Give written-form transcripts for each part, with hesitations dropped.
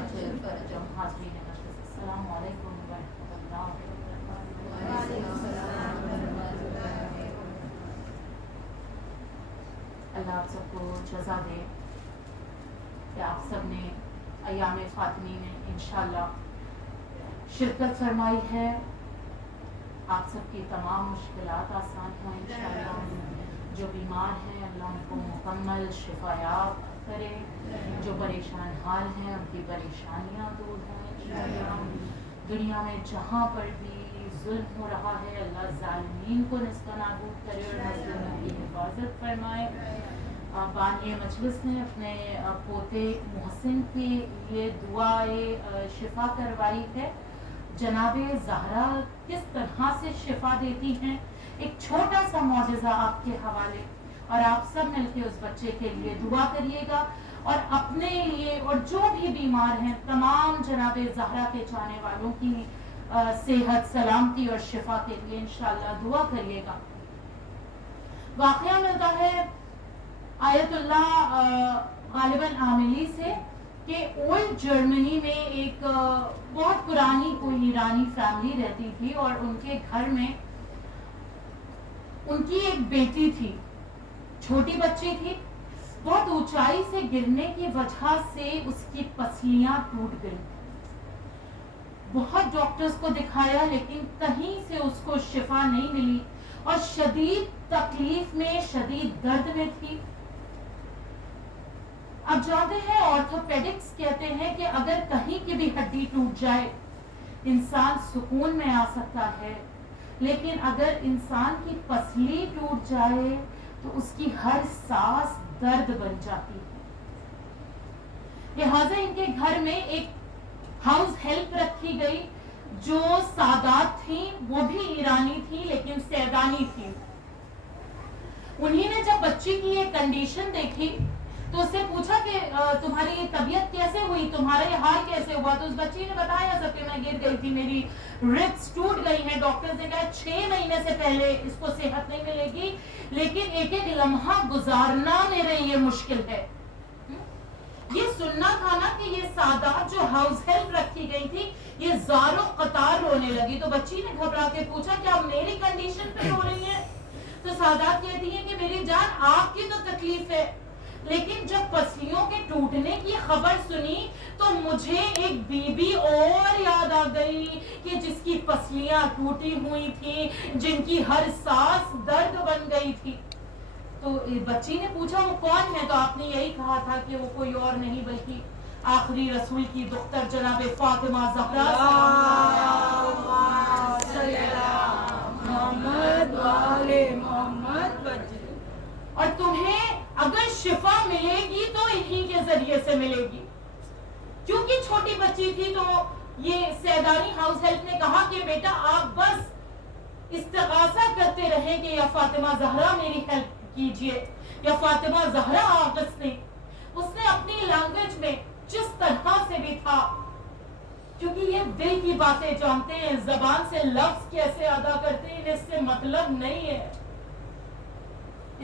فرجم حاضرین مجلس السلام علیکم ورحمۃ اللہ وبرکاتہ. اللہ آپ سب کو جزا دے کہ آپ سب نے ایام فاطمی میں انشاءاللہ شرکت فرمائی ہے. آپ سب کی تمام مشکلات آسان ہوں انشاءاللہ. جو بیمار ہیں اللہ ان کو مکمل شفایاب کرے. جو پریشان حال ہیں ان کی پریشانیاں دور ہوں انشاءاللہ. دنیا میں جہاں پر بھی ظلم ہو رہا ہے اللہ ظالمین کو نصب نابود کرے اور مظلوموں کی حفاظت فرمائے. بانی مجلس نے اپنے پوتے محسن کے لیے دعائے شفا کروائی ہے. جناب زہرا کس طرح سے شفا دیتی ہیں ایک چھوٹا سا معجزہ آپ کے حوالے, اور آپ سب مل کے اس بچے کے لیے دعا کریے گا اور اپنے لیے اور جو بھی بیمار ہیں تمام جناب زہرا کے چاہنے والوں کی صحت سلامتی اور شفا کے لیے انشاءاللہ دعا کریے گا. واقعہ ملتا ہے آیت اللہ غالباً عاملی سے کہ اولڈ جرمنی میں ایک بہت پرانی کوئی ایرانی فیملی رہتی تھی اور ان کے گھر میں ان کی ایک بیٹی تھی, چھوٹی بچی تھی. بہت اونچائی سے گرنے کی وجہ سے اس کی پسلیاں ٹوٹ گئی. بہت ڈاکٹرز کو دکھایا لیکن کہیں سے اس کو شفا نہیں ملی اور شدید تکلیف میں شدید درد میں تھی. اب جانتے ہیں آرتھوپیڈکس کہتے ہیں کہ اگر کہیں کی بھی ہڈی ٹوٹ جائے انسان سکون میں آ سکتا ہے, لیکن اگر انسان کی پسلی ٹوٹ جائے تو اس کی ہر سانس درد بن جاتی ہے. لہٰذا ان کے گھر میں ایک ہاؤس ہیلپ رکھی گئی جو سادات تھیں, وہ بھی ایرانی تھی لیکن سیدانی تھی. انہی نے جب بچی کی یہ کنڈیشن دیکھی تو اس سے پوچھا کہ تمہاری طبیعت کیسے ہوئی, تمہارا یہ حال کیسے ہوا؟ تو اس بچی نے بتایا سب کہ میں گر گئی تھی, میری ربس ٹوٹ گئی ہیں. ڈاکٹر نے کہا 6 مہینے سے پہلے اس کو صحت نہیں ملے گی, لیکن ایک ایک لمحہ گزارنا میرے لیے مشکل ہے. یہ سننا تھا نا کہ یہ سادات جو ہاؤس ہیلپ رکھی گئی تھی یہ زاروں قطار رونے لگی. تو بچی نے گھبرا کے پوچھا کیا میری کنڈیشن پہ رو رہی ہے؟ تو سادات کہتی ہیں کہ میری جان آپ کی تو تکلیف ہے, لیکن جب پسلیوں کے ٹوٹنے کی خبر سنی تو مجھے ایک بی بی اور یاد آ گئی کہ جس کی پسلیاں ٹوٹی ہوئی تھیں, جن کی ہر سانس درد بن گئی تھی. تو بچی نے پوچھا وہ کون ہے؟ تو آپ نے یہی کہا تھا کہ وہ کوئی اور نہیں بلکہ آخری رسول کی دختر جناب فاطمہ زہرا. اور تمہیں اگر شفا ملے گی تو انہی کے ذریعے سے ملے گی. کیونکہ چھوٹی بچی تھی تو یہ سیدانی ہاؤس ہیلپ نے کہا کہ بیٹا آپ بس استغاثہ کرتے رہیں کہ یا فاطمہ زہرا میری ہیلپ کیجئے, یا فاطمہ زہرا آغاز نے. اس نے اپنی لینگویج میں جس طرح سے بھی تھا, کیونکہ یہ دل کی باتیں جانتے ہیں, زبان سے لفظ کیسے ادا کرتے ہیں اس سے مطلب نہیں ہے.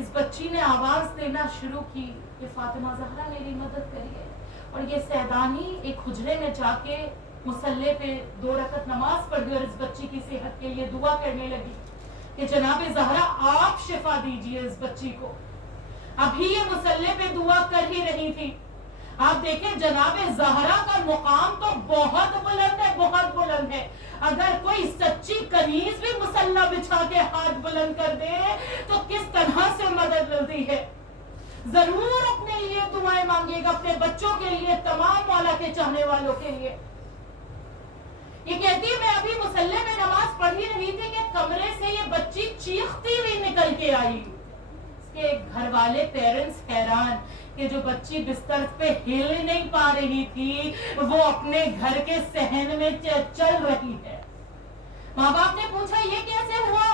اس بچی نے آواز دینا شروع کی کہ فاطمہ زہرا میری مدد کریے. اور یہ سیدانی ایک حجرے میں جا کے مصلی پہ 2 رکعت نماز پڑھ دی اور اس بچی کی صحت کے لیے دعا کرنے لگی کہ جناب زہرا آپ شفا دیجئے اس بچی کو. ابھی یہ مصلی پہ دعا کر ہی رہی تھی. آپ دیکھیں جناب زہرا کا مقام تو بہت بلند ہے, بہت بلند ہے. اگر کوئی سچی کنیز بھی مصلی بچھا کے ہاتھ بلند کر دے تو کس طرح سے مدد ملتی ہے. ضرور اپنے لیے دعائیں مانگیے گا, اپنے بچوں کے لیے, تمام مولا کے چاہنے والوں کے لیے. یہ کہتی ہے میں ابھی مصلی میں نماز پڑھ ہی رہی تھی کہ کمرے سے یہ بچی چیختی ہوئی نکل کے آئی. اس کے گھر والے پیرنٹس حیران کہ جو بچی بستر پہ ہل نہیں پا رہی تھی وہ اپنے گھر کے صحن میں چل رہی ہے. ماں باپ نے پوچھا یہ کیسے ہوا؟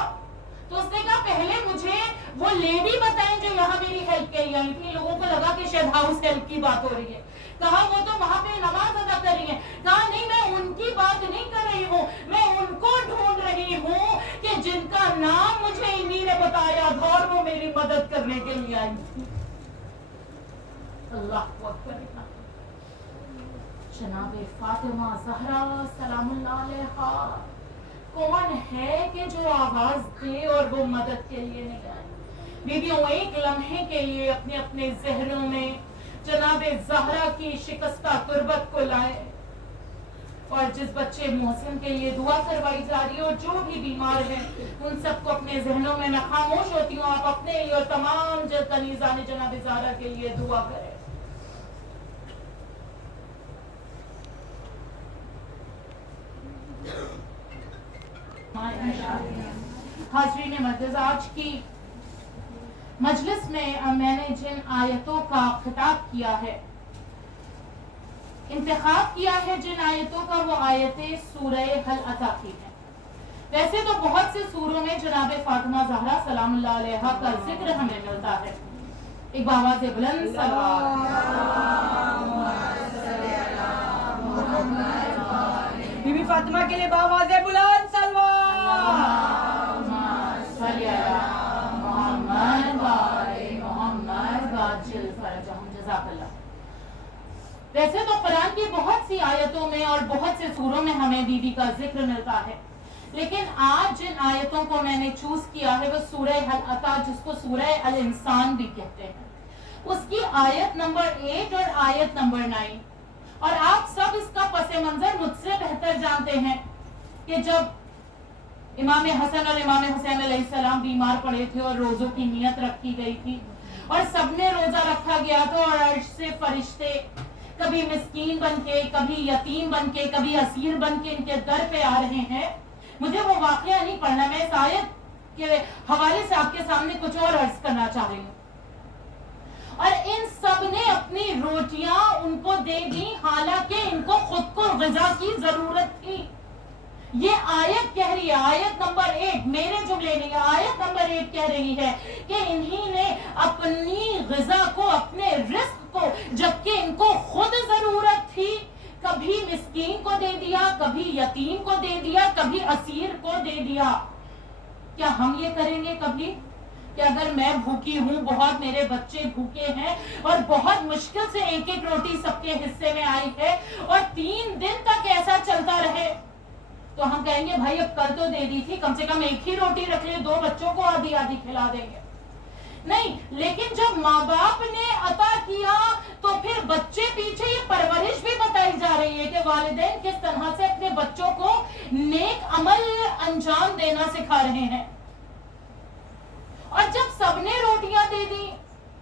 تو اس نے کہا پہلے مجھے وہ لیڈی بتائیں جو یہاں میری ہیلپ کے لیے آئی تھی. لوگوں کو لگا کہ شاید ہاؤس ہیلپ کی بات ہو رہی ہے. کہا وہ تو وہاں پہ نماز ادا کر رہی ہیں. کہا نہیں میں ان کی بات نہیں کر رہی ہوں, میں ان کو ڈھونڈ رہی ہوں کہ جن کا نام مجھے انہی نے بتایا تھا اور وہ میری مدد کرنے کے لیے آئی تھی. اللہ اکبر. जनाब फातिमा ज़हरा सलामुल्लाह अलैहा कौन है कि जो आवाज दे और वो मदद के लिए नहीं आए। बीबियों, एक लम्हे के लिए अपने अपने जहनों में जनाब ज़हरा की शिकस्ता तुरबत को लाए और जिस बच्चे मोहसिन के लिए दुआ करवाई जा रही है और जो भी बीमार है उन सबको अपने जहनों में, मैं खामोश होती हूँ, आप अपने लिए और तमाम कनीज़ान जनाब ज़हरा के लिए दुआ करें। हाज़रीन मजलिस, आज की मजलिस में मैंने जिन आयतों का खिताब किया है, इंतखाब किया है जिन आयतों का, वो आयतें सूरह हल अता की हैं। वैसे तो बहुत से सूरों में जनाब फातिमा ज़हरा सलामुल्लाह अलैहा का जिक्र हमें मिलता है। एक आवाज़ बुलंद बीबी फातिमा के लिए आवाज़ बुलंद वैसे तो कुरान की बहुत सी आयतों में और बहुत से सूरों में हमें बीबी का जिक्र मिलता है, लेकिन आज जिन आयतों को मैंने चूज किया है वो सूरह हल अता, जिसको सूरह अल इंसान भी कहते हैं, उसकी आयत नंबर 8 और आयत नंबर 9। और आप सब इसका पस मंजर मुझसे बेहतर जानते हैं कि जब इमाम हसन और इमाम हुसैन अलैहिस्सलाम बीमार पड़े थे और रोजों की नियत रखी गई थी और सबने रोजा रखा गया था और अर्श से फरिश्ते कभी मिस्कीन बनके, कभी यतीम बनके, कभी असीर बनके इनके दर पे आ रहे हैं। मुझे वो वाकया नहीं पढ़ना, मैं इस आयत के हवाले से आपके सामने कुछ और अर्ज करना चाह रही हूँ। और इन सब ने अपनी रोटियां उनको दे दी, हालांकि इनको खुद को ग़िज़ा की जरूरत थी। ये आयत कह रही है, आयत नंबर 8, मेरे जुमले नहीं, आयत नंबर 8 कह रही है कि इन्हीं ने अपनी ग़िज़ा को, अपने रिस्क को, जबकि इनको खुद जरूरत थी, कभी मिस्कीन को दे दिया, कभी यतीम को दे दिया, कभी असीर को दे दिया। क्या हम ये करेंगे कभी कि अगर मैं भूखी हूं, बहुत मेरे बच्चे भूखे हैं और बहुत मुश्किल से एक एक रोटी सबके हिस्से में आई है और 3 दिन तक ऐसा चलता रहे, तो हम कहेंगे भाई अब कल तो दे दी थी, कम से कम एक ही रोटी रख ले, 2 बच्चों को आधी आधी खिला देंगे। नहीं, लेकिन जब माँ बाप ने अता किया तो फिर बच्चे पीछे ये परवरिश भी बताई जा रही है कि वालिदैन किस तरह से अपने बच्चों को नेक अमल अंजाम देना सिखा रहे हैं। और जब सबने रोटियां दे दी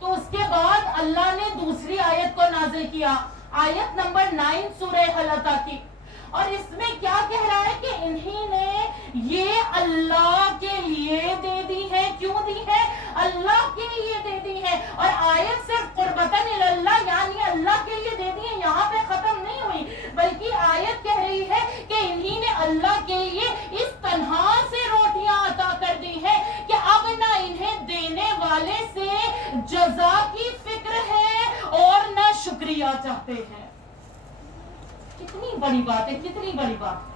तो उसके बाद अल्लाह ने दूसरी आयत को नाजिल किया, आयत नंबर 9 सूरह हल अता की। और इसमें क्या कह रहा है कि इन्हीं ने ये अल्लाह के लिए दे दी है। क्यों दी है? अल्लाह के लिए दे दी है। और आयत सिर्फ कुर्बतन इल्लाह यानी अल्लाह के लिए दे दी है, यहाँ पे खत्म नहीं हुई, बल्कि आयत कह रही है कि इन्हीं ने अल्लाह के लिए इस तरह से रोटियां अता कर दी है कि अब ना इन्हें देने वाले से जज़ा की फिक्र है और ना शुक्रिया चाहते हैं। कितनी बड़ी बात है, कितनी बड़ी बात है।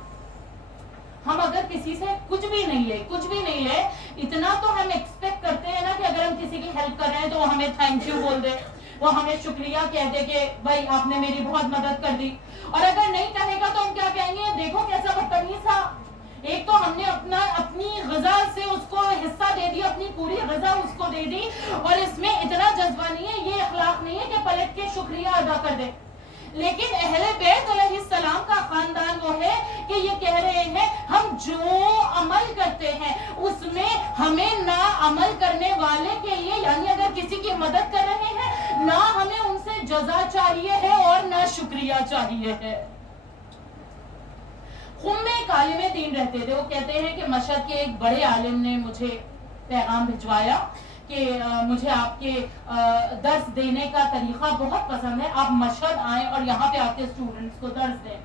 हम अगर किसी से कुछ भी नहीं ले, इतना तो हम एक्सपेक्ट करते हैं ना कि अगर हम किसी की हेल्प कर रहे हैं तो वो हमें थैंक यू बोल दे, वो हमें शुक्रिया कह दे कि भाई आपने मेरी बहुत मदद कर दी। और अगर नहीं कहेगा तो हम क्या कहेंगे, देखो कैसा बदतमीज था। एक तो हमने अपनी ग़िज़ा से उसको हिस्सा दे दिया, अपनी पूरी ग़िज़ा उसको दे दी, और इसमें इतना जज्बा नहीं है, ये अखलाक नहीं है कि पलट के शुक्रिया अदा कर दे। लेकिन अहले बैत अलैहिस्सलाम का खानदान वो है कि ये कह रहे हैं हम जो अमल करते हैं उसमें हमें ना अमल करने वाले के लिए, यानी अगर किसी की मदद कर रहे हैं, ना हमें उनसे जज़ा चाहिए है और ना शुक्रिया चाहिए है। खुम में एक आलिम दीन रहते थे, वो कहते हैं कि मशहद के एक बड़े आलिम ने मुझे पैगाम भिजवाया कि मुझे आपके दर्स देने का तरीका बहुत पसंद है, आप मशहद आएं और यहाँ पे आके स्टूडेंट्स को दर्स दें।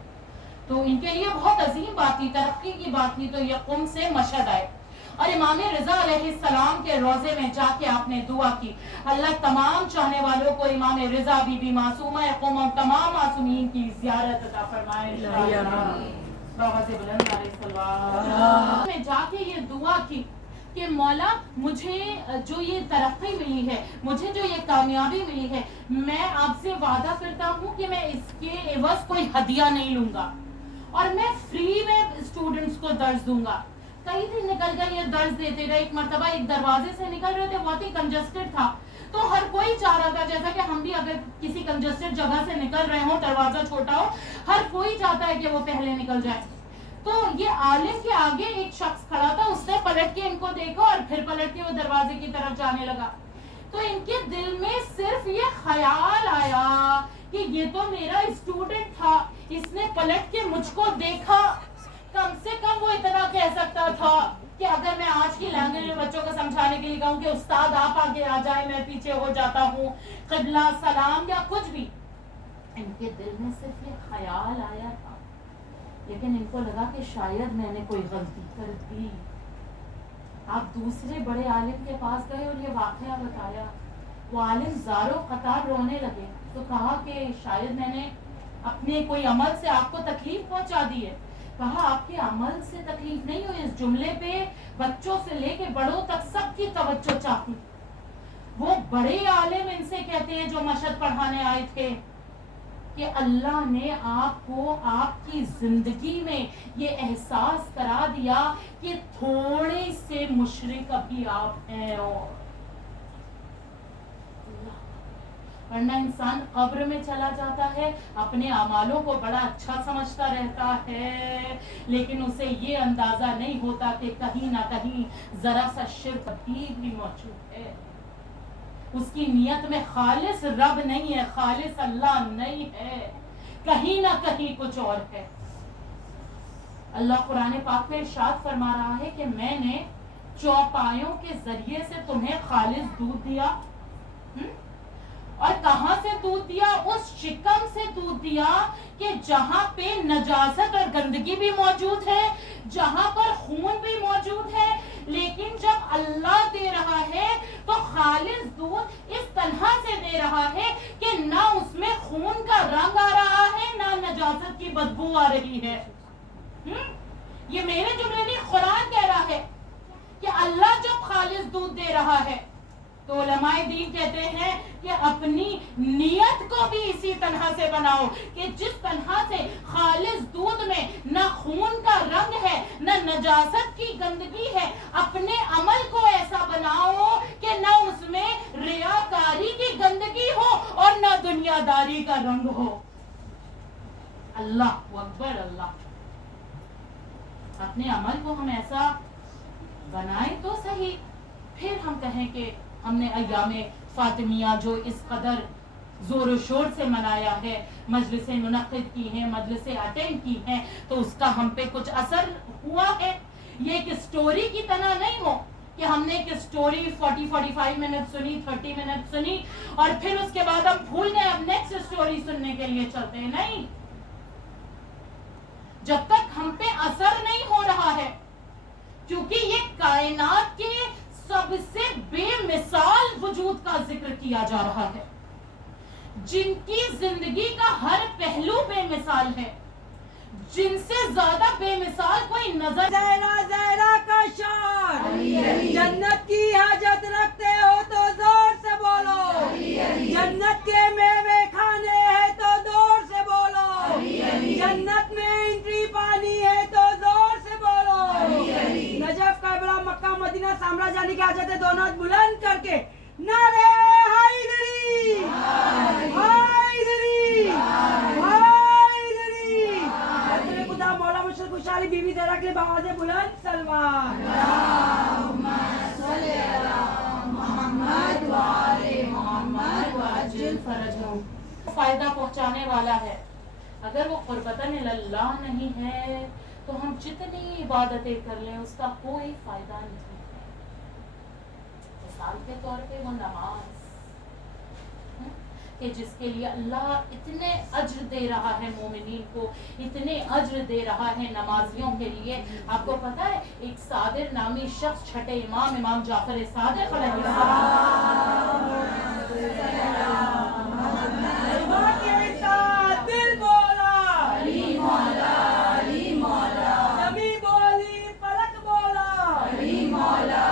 तो इनके लिए बहुत अजीम बात थी, तरक्की की बात थी, तो ये कुम से मशहद आए और इमाम रिजा अलैहिस्सलाम के रोजे में जाके आपने दुआ की, अल्लाह तमाम चाहने वालों को इमाम रिजा बीबी मासूमा कुम और तमाम मासूमीन की ज़ियारत अता फरमाए। में जाके ये दुआ की کہ مولا مجھے جو یہ ترقی ملی ہے, مجھے جو یہ کامیابی ملی ہے, میں آپ سے وعدہ کرتا ہوں کہ میں اس کے عوض کوئی ہدیہ نہیں لوں گا, اور میں فری میں اسٹوڈنٹس کو درس دوں گا. کئی دن نکل گئے یہ درس دیتے رہے. ایک مرتبہ ایک دروازے سے نکل رہے تھے, بہت ہی کنجسٹڈ تھا, تو ہر کوئی چاہ رہا تھا, جیسا کہ ہم بھی اگر کسی کنجسٹڈ جگہ سے نکل رہے ہوں, دروازہ چھوٹا ہو, ہر کوئی چاہتا ہے کہ وہ پہلے نکل جائے. تو یہ عالم کے آگے ایک شخص کھڑا تھا, اس نے پلٹ کے ان کو دیکھا اور پھر پلٹ کے وہ دروازے کی طرف جانے لگا. تو ان کے دل میں صرف یہ خیال آیا کہ یہ تو میرا اسٹوڈنٹ تھا, اس نے پلٹ کے مجھ کو دیکھا. کم سے کم وہ اتنا کہہ سکتا تھا کہ اگر میں آج کی لینگویج میں بچوں کو سمجھانے کے لیے کہوں کہ استاد آپ آگے آ جائیں, میں پیچھے ہو جاتا ہوں, قبلہ سلام یا کچھ بھی. ان کے دل میں صرف یہ خیال آیا تھا, لیکن ان کو لگا کہ شاید میں نے کوئی غلطی کر دی. آپ دوسرے بڑے عالم کے پاس گئے اور یہ واقعہ بتایا. وہ عالم زاروں قطار رونے لگے. تو کہا کہ شاید میں نے اپنے کوئی عمل سے آپ کو تکلیف پہنچا دی ہے. کہا آپ کے عمل سے تکلیف نہیں ہوئی, اس جملے پہ بچوں سے لے کے بڑوں تک سب کی توجہ چاہتی. وہ بڑے عالم ان سے کہتے ہیں جو مشہد پڑھانے آئے تھے کہ اللہ نے آپ کو آپ کی زندگی میں یہ احساس کرا دیا کہ تھوڑے سے مشرک ابھی آپ ہیں. اور ورنہ انسان قبر میں چلا جاتا ہے, اپنے اعمالوں کو بڑا اچھا سمجھتا رہتا ہے, لیکن اسے یہ اندازہ نہیں ہوتا کہ کہیں نہ کہیں ذرا سا شرک بھی موجود ہے. اس کی نیت میں خالص رب نہیں ہے, خالص اللہ نہیں ہے, کہیں نہ کہیں کچھ اور ہے. اللہ قرآن پاک میں ارشاد فرما رہا ہے کہ میں نے چوپایوں کے ذریعے سے تمہیں خالص دودھ دیا. اور کہاں سے دودھ دیا؟ اس شکم سے دودھ دیا کہ جہاں پہ نجاست اور گندگی بھی موجود ہے, جہاں پر خون بھی موجود ہے. لیکن جب اللہ دے رہا ہے تو خالص دودھ اس طرح سے دے رہا ہے کہ نہ اس میں خون کا رنگ آ رہا ہے, نہ نجاست کی بدبو آ رہی ہے. یہ میرے جملے نہیں, قرآن کہہ رہا ہے کہ اللہ جب خالص دودھ دے رہا ہے تو علماء دین کہتے ہیں کہ اپنی نیت کو بھی اسی طرح سے بناؤ کہ جس طرح سے خالص دودھ میں نہ خون کا رنگ ہے, نہ نجاست کی گندگی ہے, اپنے عمل کو ایسا بناؤ کہ نہ اس میں ریاکاری کی گندگی ہو اور نہ دنیا داری کا رنگ ہو. اللہ اکبر. اللہ اپنے عمل کو ہم ایسا بنائیں تو صحیح, پھر ہم کہیں کہ ہم نے ایام فاطمیہ جو اس قدر زور و شور سے منایا ہے, مجلسیں منعقد کی ہیں, مجلسیں اٹینڈ کی ہیں, تو اس کا ہم پہ کچھ اثر ہوا ہے. یہ ایک سٹوری کی طرح نہیں ہو کہ ہم نے ایک سٹوری 40-45 منٹ سنی, 30 منٹ سنی اور پھر اس کے بعد ہم بھول گئے, اب نیکسٹ سٹوری سننے کے لیے چلتے ہیں. نہیں, جب تک ہم پہ اثر نہیں ہو رہا ہے, کیونکہ یہ کائنات کے سب سے بے مثال وجود کا ذکر کیا جا رہا ہے, جن کی زندگی کا ہر پہلو بے مثال ہے, جن سے زیادہ بے مثال کوئی نظر. زہرا کا شان, جنت کی حاجت رکھتے ہو تو زور سے بولو, جنت کے میوے کھانے ہیں تو زور سے بولو, جنت میں انٹری پانی ہے تو زور سے بولو. نجف, کربلا, مکہ, مدینہ, سامرا جانے کی حاجت ہے, دونوں ہاتھ بلند کر کے نعرے حیدری, حیدری, حیدری. خدا مولا مشرق خوشحالی بیوی زہرا کے لیے بآواز بلند سلوات. اللہم صلی علی محمد و آل محمد وعجل فرجہم. فائدہ پہنچانے والا ہے. اگر وہ قربتاً اللہ نہیں ہے تو ہم جتنی عبادتیں کر لیں اس کا کوئی فائدہ نہیں ہے. مثال کے طور پہ وہ نماز کہ جس کے لیے اللہ اتنے اجر دے رہا ہے, مومنین کو اتنے اجر دے رہا ہے نمازیوں کے لیے. آپ کو پتا ہے ایک صادر نامی شخص, چھٹے امام جعفر صادق علیہ السلام, دل بولا علی مولا, علی مولا, زمین بولی فلک بولا علی مولا,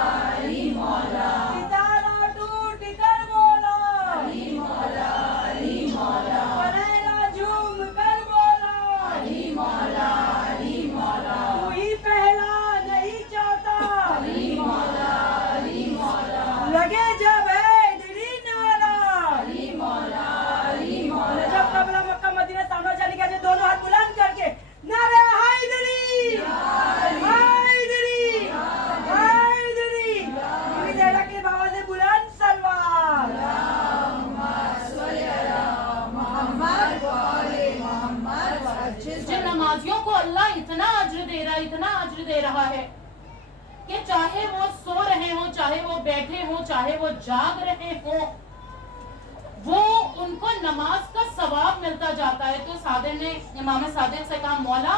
नमाजियों को अल्लाह इतना अज्र दे रहा है कि चाहे वो सो रहे हो, चाहे वो बैठे हो, चाहे वो जाग रहे हो, वो उनको नमाज का सवाब मिलता जाता है। तो सादिक ने इमाम सादिक से कहा, मौला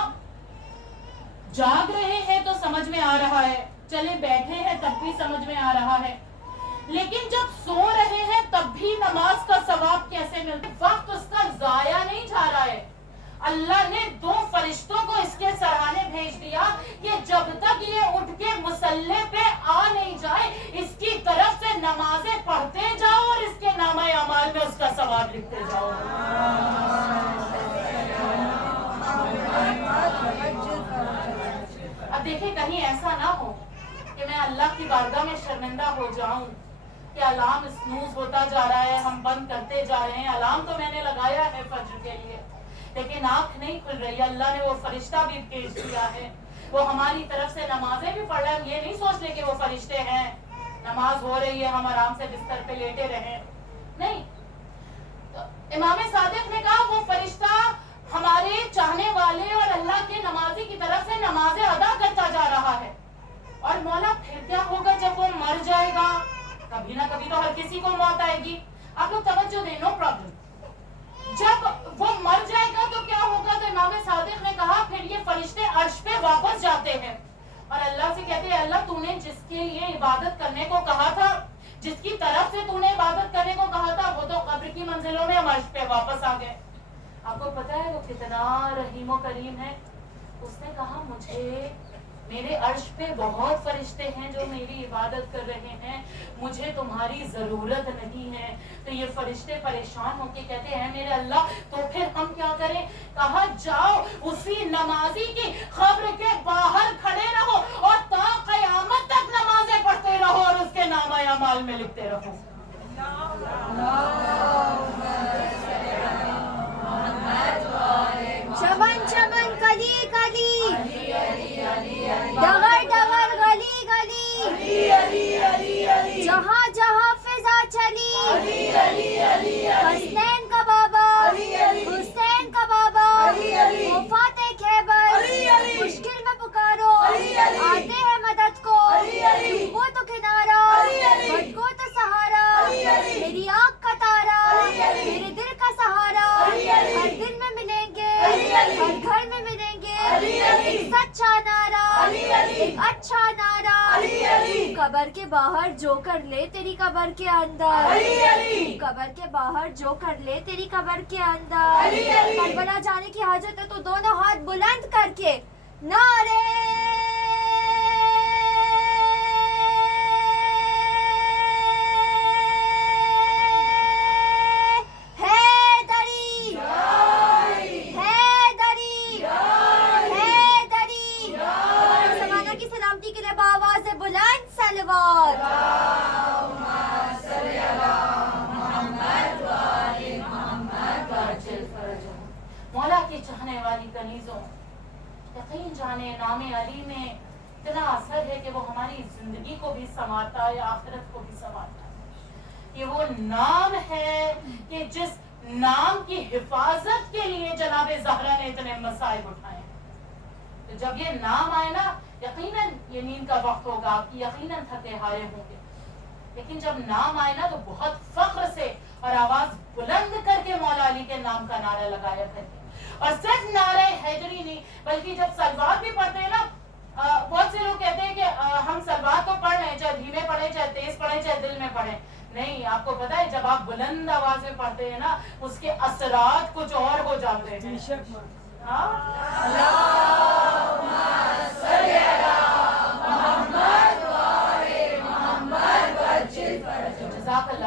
जाग रहे हैं तो समझ में आ रहा है, चले बैठे हैं तब भी समझ में आ रहा है, लेकिन जब सो रहे हैं तब भी नमाज का सवाब कैसे मिलता? वक्त उसका जाया नहीं जा रहा है। अल्लाह ने 2 फरिश्तों को इसके सराहने भेज दिया कि जब तक ये उठ के मुसल्ले पे आ नहीं जाए, इसकी तरफ से नमाजें पढ़ते जाओ और इसके नामा अमाल में उसका सवाब लिखते जाओ। अब देखिए, कहीं ऐसा ना हो कि मैं अल्लाह की बारगाह में शर्मिंदा हो जाऊं कि अलार्म स्नूज होता जा रहा है, हम बंद करते जा रहे हैं। अलार्म तो मैंने लगाया है फज्र के लिए, लेकिन आंख नहीं खुल रही। अल्लाह ने वो फरिश्ता भी भेज दिया है, वो हमारी तरफ से नमाजें भी पढ़ रहे हैं। ये नहीं सोच ले कि वो फरिश्ते हैं, नमाज हो रही है, हम आराम से बिस्तर पे लेटे रहे, नहीं। तो इमाम सादिक ने कहा, वो फरिश्ता हमारे चाहने वाले और अल्लाह के नमाजी की तरफ से नमाजें अदा करता जा रहा है। और मौला फिर क्या होगा जब वो मर जाएगा? कभी ना कभी तो हर किसी को मौत आएगी। आप लोग तवज्जो दें, नो प्रॉब्लम। जब वो मर जाएगा तो क्या होगा? तो इमाम सादिक ने कहा, फिर ये फरिश्ते अर्श पे वापस जाते हैं और अल्लाह से कहते हैं, अल्लाह तूने जिसके लिए इबादत करने को कहा था, जिसकी तरफ से तूने इबादत करने को कहा था, वो तो कब्र की मंजिलों में हम अर्श पे वापस आ गए। आपको पता है वो कितना रहीम और करीम है? उसने कहा, मुझे मेरे अर्श पे बहुत फरिश्ते हैं जो मेरी इबादत कर रहे हैं, मुझे तुम्हारी जरूरत नहीं है। तो ये फरिश्ते परेशान होके कहते हैं, मेरे अल्लाह तो फिर हम क्या करें? कहा, जाओ उसी नमाजी की खब्र के बाहर खड़े रहो और ता क़यामत तक नमाजें पढ़ते रहो और उसके नामा अमाल में लिखते रहो। चमन चमन कली कली, डगर डगर गली गली, जहाँ जहाँ फिजा चली, हसनैन का बाबा, हुसैन का बाबा, वफाते खैबर, मुश्किल में पुकारो, आते हैं मदद को, तुमको तो किनारा, मुझको तो सहारा, मेरी आँख का तारा, मेरे दिल का सहारा, हर दिन में मिलेंगे, हर घर में मिलेंगे, एक सच्चा नारा, एक अच्छा नारा, कबर के बाहर जो कर ले तेरी कबर के अंदर, कबर के बाहर जो कर ले तेरी कबर के अंदर, करबला जाने की हाजत है तो दोनों हाथ बुलंद करके नारे मौला की चाहने वाली कनीजों, यकीन जाने नामे अली में इतना असर है कि वो हमारी जिंदगी को भी संवारता है, आखिरत को भी संवारता है। ये वो नाम है कि जिस नाम की हिफाजत के लिए जनाब ज़हरा ने इतने मसाइब उठाए। तो जब ये नाम आए ना, यकीनन ये नींद का वक्त होगा, आपकी यकीनन थके हारे होंगे, लेकिन जब नाम आए ना तो बहुत फख्र से और आवाज बुलंद करके मौला अली के नाम का नारा लगाया करके। और सिर्फ नारे हैदरी नहीं, बल्कि जब सलवात भी पढ़ते हैं ना, बहुत से लोग कहते हैं कि हम सलवात तो पढ़ रहे हैं, चाहे धीमे पढ़े, चाहे तेज पढ़े, चाहे दिल में पढ़े। नहीं, आपको पता है जब आप बुलंद आवाज में पढ़ते हैं ना, उसके असरात कुछ और हो जाते हैं।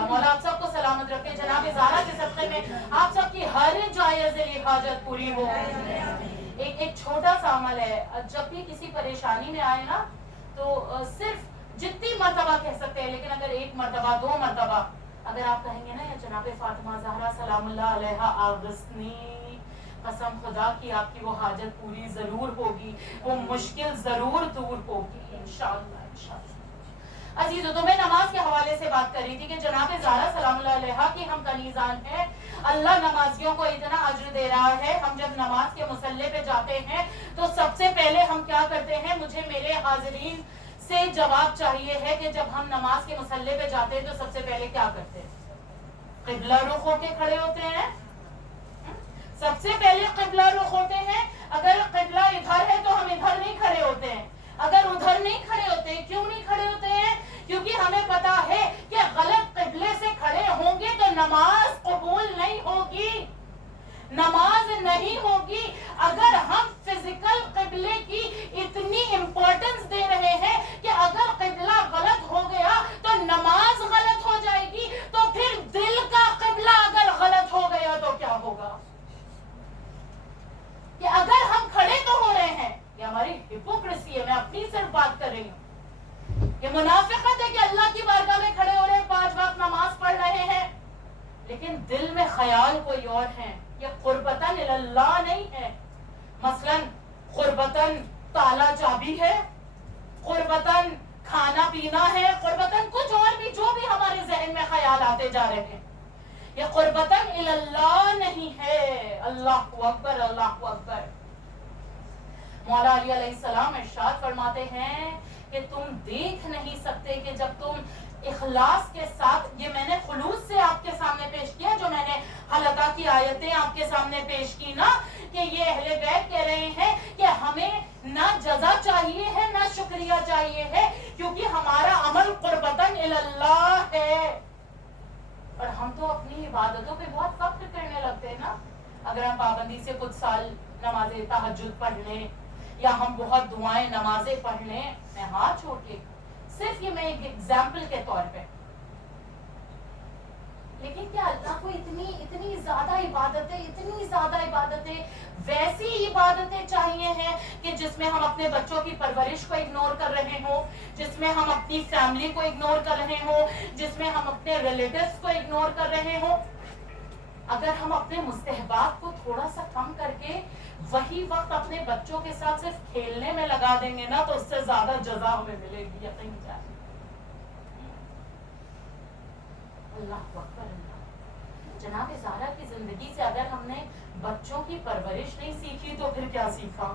मौला आप सबको सलामत रखे, जनाब ज़हरा के सदक़े में आप सबकी हर जायज़ हाजत पूरी हो। एक छोटा सा अमल है, जब भी किसी परेशानी में आए ना तो सिर्फ जितनी मर्तबा कह सकते हैं, लेकिन अगर 1 मर्तबा 2 मर्तबा अगर आप कहेंगे ना, या जनाब फातिमा ज़हरा सलामुल्लाह अलैहा आग़िस्नी, कसम खुदा की आपकी वो हाजत पूरी जरूर होगी, वो मुश्किल जरूर दूर होगी इंशाअल्लाह। عزیزو تو میں نماز کے حوالے سے بات کر رہی تھی کہ جناب زہرا سلام اللہ علیہا کی ہم کنیزان ہیں. اللہ نمازیوں کو اتنا اجر دے رہا ہے. ہم جب نماز کے مصلی پہ جاتے ہیں تو سب سے پہلے ہم کیا کرتے ہیں؟ مجھے میرے حاضرین سے جواب چاہیے ہے کہ جب ہم نماز کے مصلی پہ جاتے ہیں تو سب سے پہلے کیا کرتے ہیں؟ قبلہ رخ ہو کے کھڑے ہوتے ہیں. سب سے پہلے قبلہ رخ ہوتے ہیں. اگر قبلہ ادھر ہے تو ہم ادھر نہیں کھڑے ہوتے ہیں. اگر ادھر نہیں کھڑے ہوتے ہیں, کیوں نہیں کھڑے ہوتے ہیں؟ کیونکہ ہمیں پتا ہے کہ غلط قبلے سے کھڑے ہوں گے تو نماز قبول نہیں ہوگی, نماز نہیں ہوگی. اگر ہم فزیکل قبلے کی اتنی امپورٹنس دے رہے ہیں کہ اگر قبلہ غلط ہو گیا تو نماز غلط ہو جائے گی, تو پھر دل کا قبلہ اگر غلط ہو گیا تو کیا ہوگا؟ کہ اگر ہم کھڑے تو ہو رہے ہیں, یہ ہماری ہپوکریسی ہے, میں اپنی صرف بات کر رہی ہوں, یہ منافقت ہے کہ اللہ کی بارگاہ میں کھڑے ہو رہے ہیں, 5 وقت نماز پڑھ رہے ہیں, لیکن دل میں خیال کوئی اور ہے. یہ قربتاً اللہ نہیں ہے. مثلاً قربتاً تالا چابی ہے, قربتاً کھانا پینا ہے, قربتاً کچھ اور بھی جو بھی ہمارے ذہن میں خیال آتے جا رہے ہیں, یہ قربتاً اللہ نہیں ہے. اللہ اکبر, اللہ اکبر. مولا علی علیہ السلام ارشاد فرماتے ہیں کہ تم دیکھ نہیں سکتے کہ جب تم اخلاص کے ساتھ, یہ میں نے خلوص سے آپ کے سامنے پیش کیا, جو میں نے حلقہ کی آیتیں آپ کے سامنے پیش کی نا, کہ یہ اہل بیت کہہ رہے ہیں کہ ہمیں نہ جزا چاہیے ہے نہ شکریہ چاہیے ہے, کیونکہ ہمارا عمل قربتاً اللہ ہے. اور ہم تو اپنی عبادتوں پہ بہت فخر کرنے لگتے ہیں نا. اگر ہم پابندی سے کچھ سال نماز تہجد پڑھ لیں یا ہم بہت دعائیں نمازیں پڑھ لیں, میں ہاتھ چھوڑ کے صرف یہ میں ایک ایگزامپل کے طور پہ, لیکن کیا اللہ کو اتنی زیادہ عبادتیں ویسی عبادتیں چاہیے ہیں کہ جس میں ہم اپنے بچوں کی پرورش کو اگنور کر رہے ہوں, جس میں ہم اپنی فیملی کو اگنور کر رہے ہوں, جس میں ہم اپنے ریلیٹیوز کو اگنور کر رہے ہوں. اگر ہم اپنے مستحبات کو تھوڑا سا کم کر کے وہی وقت اپنے بچوں کے ساتھ صرف کھیلنے میں لگا دیں گے نا, تو اس سے زیادہ جزا ہمیں ملے گی, یقین جائے. اللہ اکبر. جناب زہرا کی زندگی سے اگر ہم نے بچوں کی پرورش نہیں سیکھی تو پھر کیا سیکھا؟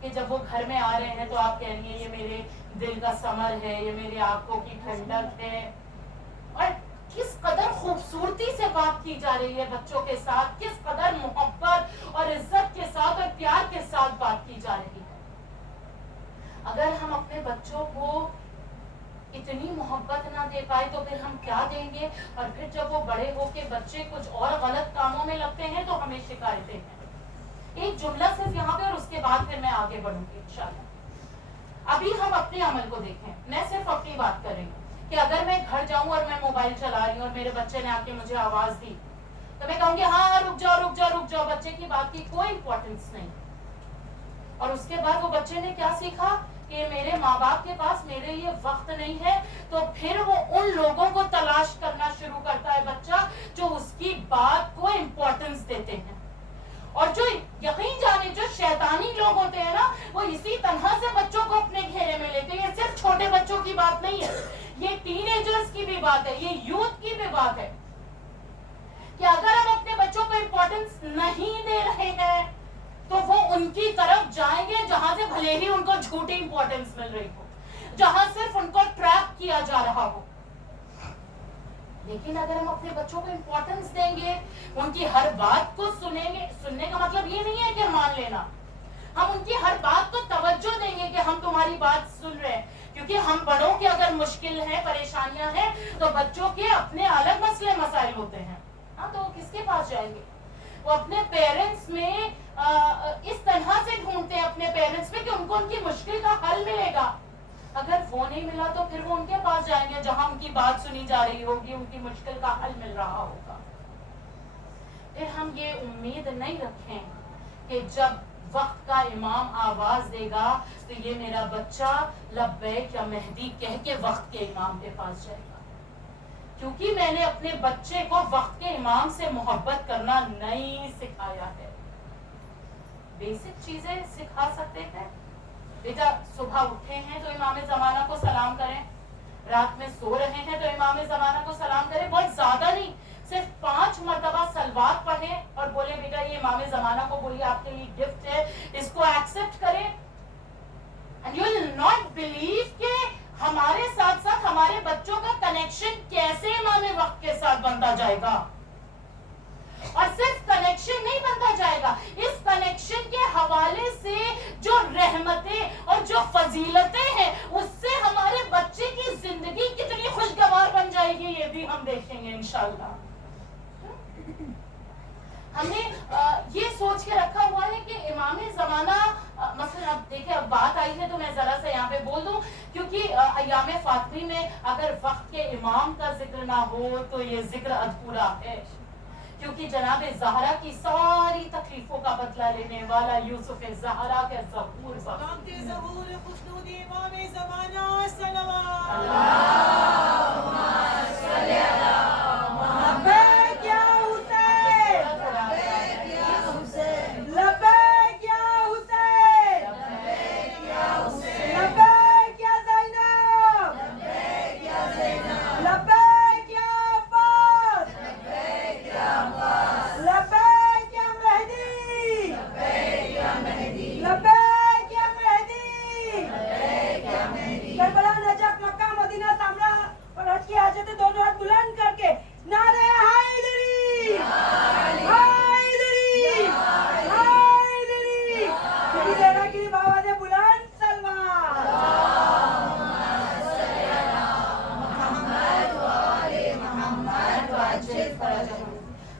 کہ جب وہ گھر میں آ رہے ہیں تو آپ کہہ رہی ہیں یہ میرے دل کا ثمر ہے, یہ میرے آنکھوں کی ٹھنڈک ہے. اور کس قدر خوبصورتی سے بات کی جا رہی ہے بچوں کے ساتھ, کس قدر محبت اور عزت کے ساتھ اور پیار کے ساتھ بات کی جا رہی ہے. اگر ہم اپنے بچوں کو اتنی محبت نہ دے پائے تو پھر ہم کیا دیں گے؟ اور پھر جب وہ بڑے ہو کے بچے کچھ اور غلط کاموں میں لگتے ہیں تو ہمیں شکایتیں ہیں. ایک جملہ صرف یہاں پہ, اور اس کے بعد پھر میں آگے بڑھوں گی انشاءاللہ. ابھی ہم اپنے عمل کو دیکھیں, میں صرف اپنی بات کر رہی ہوں کہ اگر میں گھر جاؤں اور میں موبائل چلا رہی ہوں اور میرے بچے نے آ کے مجھے آواز دی تو میں کہوں گی ہاں رک جاؤ. بچے کی بات کی کوئی امپورٹنس نہیں. اور اس کے بعد وہ بچے نے کیا سیکھا کہ میرے ماں باپ کے پاس میرے لیے وقت نہیں ہے, تو پھر وہ ان لوگوں کو تلاش کرنا شروع کرتا ہے بچہ جو اس کی بات کو امپورٹنس دیتے ہیں. اور جو یقین جانے جو شیطانی لوگ ہوتے ہیں نا, وہ اسی طرح سے بچوں کو اپنے گھیرے میں لیتے ہیں. یہ صرف چھوٹے بچوں کی بات نہیں ہے, یہ ٹین ایجرز کی بھی بات ہے, یہ یوتھ کی بھی بات ہے, کہ اگر ہم اپنے بچوں کو امپورٹنس نہیں دے رہے ہیں تو وہ ان کی طرف جائیں گے جہاں سے بھلے ہی ان کو جھوٹی امپورٹنس مل رہی ہو, جہاں صرف ان کو ٹریپ کیا جا رہا ہو. لیکن اگر ہم اپنے بچوں کو امپورٹنس دیں گے, ان کی ہر بات کو سنیں گے, سننے کا مطلب یہ نہیں ہے کہ مان لینا, ہم ان کی ہر بات کو توجہ دیں گے کہ ہم تمہاری بات سن رہے ہیں, کیونکہ ہم بڑوں کے اگر مشکل ہے, پریشانیاں ہیں, تو بچوں کے اپنے الگ مسئلے مسائل ہوتے ہیں. ہاں, تو وہ کس کے پاس جائیں گے؟ وہ اپنے پیرنٹس میں اس طرح سے ڈھونڈتے ہیں اپنے پیرنٹس میں کہ ان کو ان کی مشکل کا حل ملے گا. اگر وہ نہیں ملا تو پھر وہ ان کے پاس جائیں گے جہاں ان کی بات سنی جا رہی ہوگی, ان کی مشکل کا حل مل رہا ہوگا. پھر ہم یہ امید نہیں رکھیں کہ جب وقت کا امام آواز دے گا تو یہ میرا بچہ لبیک یا مہدی کہہ کے وقت کے امام کے پاس جائے گا, کیونکہ میں نے اپنے بچے کو وقت کے امام سے محبت کرنا نہیں سکھایا ہے. بیسک چیزیں سکھا سکتے ہیں, बेटा सुबह उठे हैं तो इमाम ज़माना को सलाम करें, रात में सो रहे हैं तो इमाम ज़माना को सलाम करें, बहुत ज्यादा नहीं, सिर्फ 5 मरतबा सलवात पढ़ें और बोले बेटा ये इमाम ज़माना को बोलिए आपके लिए गिफ्ट है, इसको एक्सेप्ट करें। And you will not believe कि हमारे साथ साथ हमारे बच्चों का कनेक्शन कैसे इमाम वक्त के साथ बनता जाएगा। और सिर्फ कनेक्शन नहीं बनता जाएगा, इस कनेक्शन के हवाले से जो रहमतें और जो फजीलतें हैं उससे हमारे बच्चे की जिंदगी कितनी खुशगवार बन जाएगी, ये भी हम देखेंगे इंशाल्लाह। हमने ये सोच के रखा हुआ है कि इमाम ज़माना मसलन अब देखिए अब बात आई है तो मैं जरा सा यहाँ पे बोल दूं, क्योंकि अय्याम फातिमी में अगर वक्त के इमाम का जिक्र ना हो तो ये जिक्र अधूरा है, क्योंकि जनाब ज़हरा की सारी तकलीफों का बदला लेने वाला यूसुफ ज़हरा के ज़हूर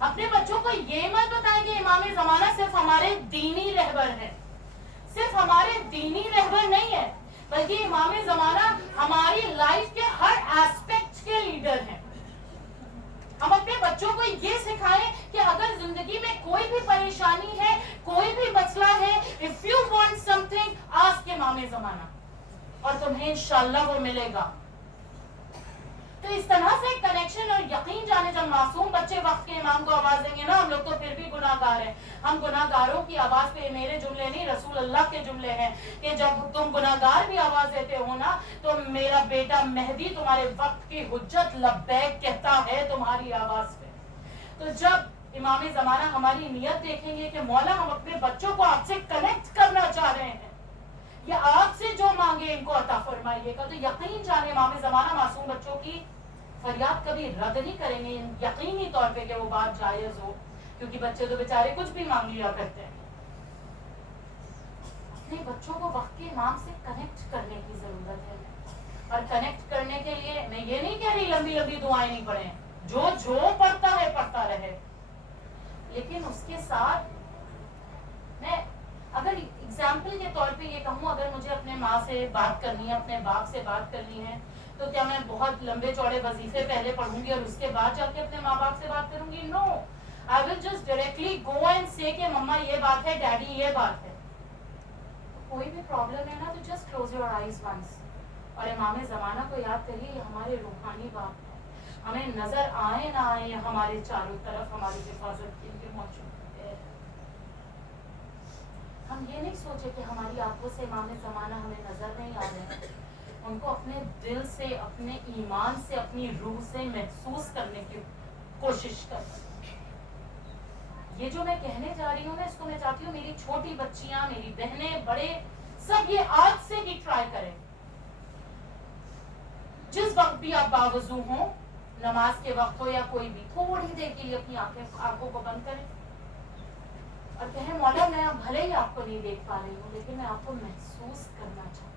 अपने बच्चों को ये मत बताएं कि इमाम ज़माना सिर्फ हमारे दीनी रहबर है, सिर्फ हमारे दीनी रहबर नहीं है, बल्कि इमाम ज़माना हमारी लाइफ के हर एस्पेक्ट के लीडर हैं। हम अपने बच्चों को ये सिखाएं कि अगर जिंदगी में कोई भी परेशानी है, कोई भी मसला है, if you want something ask इमाम ज़माना और तुम्हें इंशाल्लाह वो मिलेगा। तो इस तरह से कनेक्शन और यकीन जाने, जब मासूम बच्चे वक्त के इमाम को आवाज देंगे ना, हम लोग तो फिर भी गुनाहगार हैं। हम गुनाहगारों की आवाज पे, मेरे जुमले नहीं रसूल अल्लाह के जुमले हैं कि जब तुम गुनाहगार भी आवाज देते हो ना तो मेरा बेटा मेहदी तुम्हारे वक्त की हुज्जत लब्बैक कहता है तुम्हारी आवाज पे। तो जब इमाम ज़माना हमारी नियत देखेंगे कि मौला हम अपने बच्चों को आपसे कनेक्ट करना चाह रहे हैं या आपसे जो मांगे इनको अता फरमाइएगा, तो यकीन जाने इमाम ज़माना मासूम बच्चों की फरियाद कभी रद्द नहीं करेंगे, यकीनी तौर पे कि वो बात जायज हो, क्योंकि बच्चे तो बेचारे कुछ भी मांग लिया करते हैं। अपने बच्चों को वक्त के इमाम से कनेक्ट करने की जरूरत है, और कनेक्ट करने के लिए मैं ये नहीं कह रही लंबी लंबी दुआएं नहीं पढ़ें, जो पढ़ता है पढ़ता रहे, लेकिन उसके साथ मैं अगर एग्जाम्पल के तौर पे ये कहूँ, अगर मुझे अपने माँ से बात करनी है, अपने बाप से बात करनी है, तो क्या मैं बहुत लंबे चौड़े वजीफे पहले पढ़ूंगी और उसके बाद जाके अपने माँ बाप से बात करूंगी? No, I will just directly go and say कि मम्मा ये बात है, डैडी ये बात है। तो कोई भी प्रॉब्लम है ना तो just close your eyes once और इमाम ज़माना को याद करिए, ये हमारे रूहानी बाप है, हमें नजर आए ना आए हमारे चारों तरफ हमारी हिफाजत के लिए मौजूद है। हम ये नहीं सोचे कि हमारी आंखों से इमाम ज़माना हमें नजर नहीं आ रहे, उनको अपने दिल से, अपने ईमान से, अपनी रूह से महसूस करने की कोशिश कर। ये जो मैं कहने जा रही हूँ ना, इसको मैं चाहती हूँ मेरी छोटी बच्चियां, मेरी बहनें, बड़े सब ये आज से ही ट्राई करें। जिस वक्त भी आप बावजू हो, नमाज के वक्त हो या कोई भी, थोड़ी देर के लिए अपनी आंखों को बंद करें और कहें मौला मैं भले ही आपको नहीं देख पा रही हूँ, लेकिन मैं आपको महसूस करना चाहती हूँ।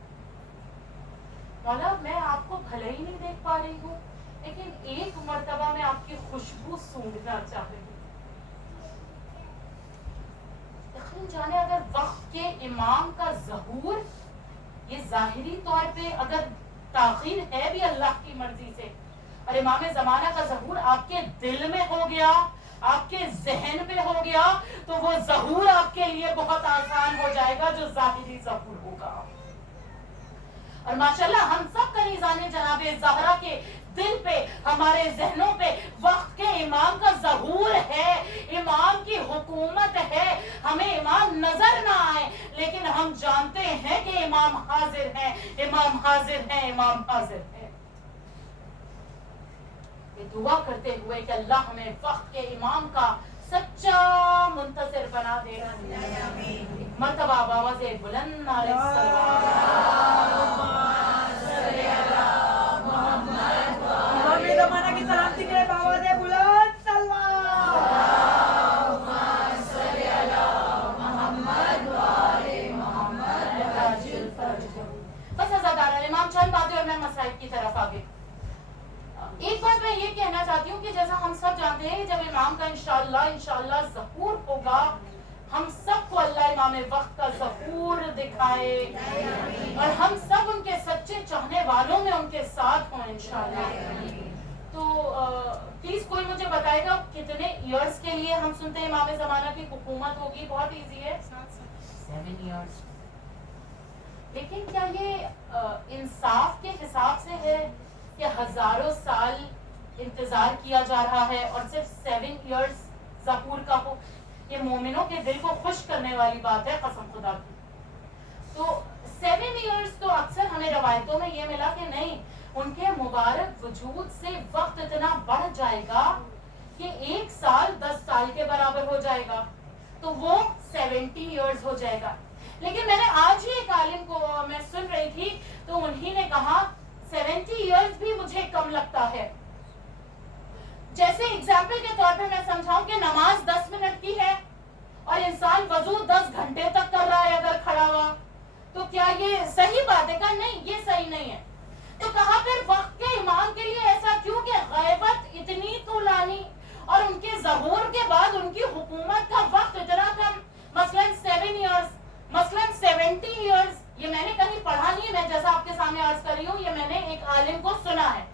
मौला मैं आपको भले ही नहीं देख पा रही हूँ, लेकिन एक मर्तबा मैं आपकी खुशबू सूंघना चाह रही हूँ। यकीन जाने अगर वक्त के इमाम का ज़हूर ये जाहिरी तौर पे अगर ताखीर है भी अल्लाह की मर्जी से, और इमाम ज़माना का ज़हूर आपके दिल में हो गया, आपके जहन पे हो गया, तो वो ज़हूर आपके लिए बहुत आसान हो जाएगा जो जाहिरी ज़हूर होगा। और माशाल्लाह हम सब कनीज़ाने जनाबे ज़हरा के दिल पे, हमारे जहनों पे वक्त के इमाम का ज़हूर है, इमाम की हुकूमत है। हमें इमाम नजर ना आए, लेकिन हम जानते हैं कि इमाम हाजिर है, इमाम हाजिर है, इमाम हाजिर है। ये दुआ करते हुए कि अल्लाह हमें वक्त के इमाम का सच्चा मुंतज़िर बना दे। मर्तबा आवाज़ बुलंद नारे सलावत। इमाम ज़माना की सलामती के लिए आवाज़ बुलंद बस अज़ादार इमाम चंद बातें और मैं मसाइल की तरफ आगे। एक बात मैं ये कहना चाहती हूँ कि जैसा हम सब जानते हैं जब इमाम का इंशाअल्लाह ज़हूर होगा, हम सबको अल्लाह इमाम वक्त का ज़हूर दिखाए और हम सब उनके सच्चे चाहने वालों में उनके साथ हों इंशाअल्लाह। तो प्लीज कोई मुझे बताएगा कितने इयर्स के लिए हम सुनते हैं इमाम ज़माना की हुकूमत होगी? बहुत इजी है, 7 इयर्स। लेकिन क्या ये इंसाफ के हिसाब से है कि हजारों साल इंतजार किया जा रहा है और सिर्फ 7 इयर्स ज़हूर का हो? ये मोमिनों के दिल को खुश करने वाली बात है कसम खुदा की। तो 7 इयर्स तो अक्सर हमें रवायतों में ये मिला कि नहीं, उनके मुबारक वजूद से वक्त इतना बढ़ जाएगा कि 1 साल 10 साल के बराबर हो जाएगा, तो वो 70 इयर्स हो जाएगा। लेकिन मैंने आज ही एक आलिम को मैं सुन रही थी तो उन्हीं ने कहा 70 इयर्स भी मुझे कम लगता है। जैसे एग्जाम्पल के तौर पे मैं समझाऊं कि नमाज 10 मिनट की है और इंसान वजू 10 घंटे तक कर रहा है अगर खड़ा हुआ, तो क्या ये सही बात है? कहा नहीं, ये सही नहीं है। तो कहा फिर वक्त के इमाम के लिए ऐसा क्यों कि गैबत इतनी तूलानी और उनके ज़हूर के बाद उनकी हुकूमत का वक्त इतना कम, मसलन 7 इयर्स, मसलन 70 इयर्स। ये मैंने कहीं पढ़ा नहीं है, मैं जैसा आपके सामने अर्ज कर रही हूँ, ये मैंने एक आलिम को सुना है।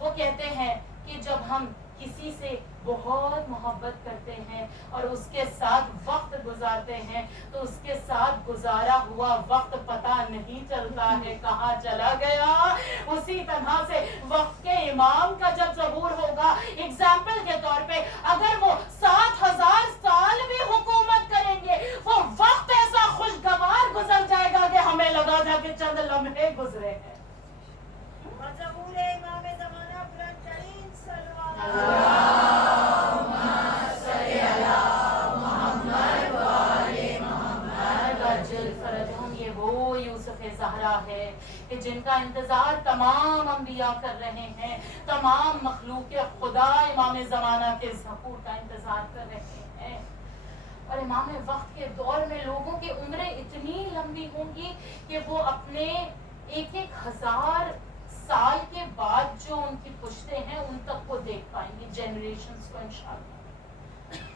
वो कहते हैं कि जब हम किसी से बहुत मोहब्बत करते हैं और उसके साथ वक्त गुजारते हैं तो उसके साथ गुजारा हुआ वक्त पता नहीं चलता है कहाँ चला गया। उसी तरह से वक्त के इमाम का जब ज़हूर होगा, एग्जाम्पल के तौर पे अगर वो 7000 साल भी हुकूमत करेंगे, वो वक्त ऐसा खुशगवार गुजर जाएगा कि हमें लगा था कि चंद लम्हे गुजरे हैं। ये वो यूसुफ ज़हरा है कि जिनका इंतजार तमाम अंबिया कर रहे हैं, तमाम मखलूक खुदा इमाम ज़माना के ज़हूर का इंतजार कर रहे हैं। और इमाम वक्त के दौर में लोगों की उम्रें इतनी लंबी होंगी कि वो अपने 1-1 हजार साल के बाद जो उनकी पुश्ते हैं उन तक को देख पाएंगे, जनरेशंस को इंशाअल्लाह।